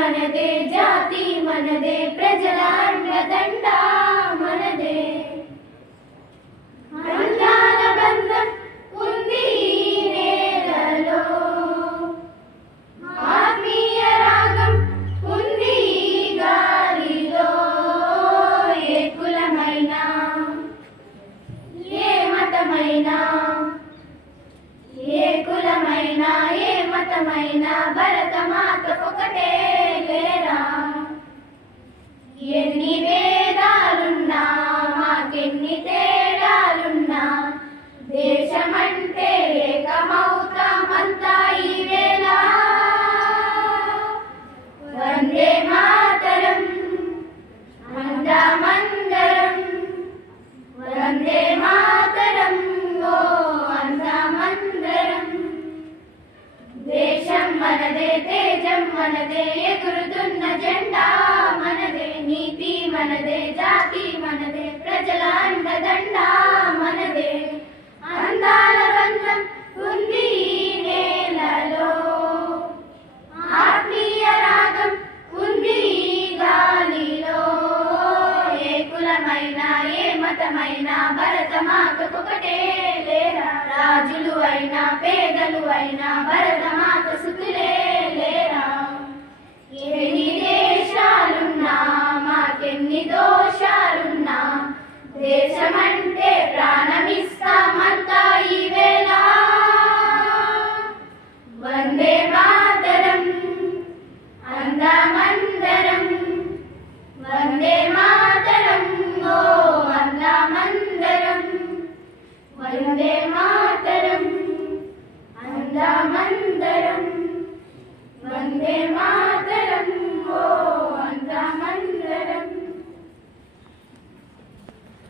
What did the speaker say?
మనదే జాతి మనదే ప్రజల అండదండ మనదే అందాల బంధం ఉంది నేలలో ఆత్మీయ రాగం ఉంది గాలిలో ఏ కులమైనా ఏ మతమైనా ఏ కులమైనా ఏ మతమైనా భరతమాత ఒకటే లేరా ఎన్ని వేదాలున్నా మాకెన్ని తేడాలున్నా దేశమంటే ఏకమౌతామంతా ఈ వేళ వందే మాతరం అందామందరం వందే మాతరం ఓ అందామందరం దేశం మనదే తేజం మనదే ఎగురుతున్న జెండా మనదే నీతి మనదే జాతి మనదే ప్రజల అండదండ మనదే అందాల బంధం ఉంది నేలలో ఆత్మీయ రాగం ఉంది గాలిలో ఏ కులమైనా ఏ మతమైనా భరతమాతకొకటే లేరా రాజులు అయినా పేదలు అయినా భరతమాత సుతులే లేరా ఎన్ని దేశాలున్నా మాకెన్ని దోషాలున్నా దేశమంటే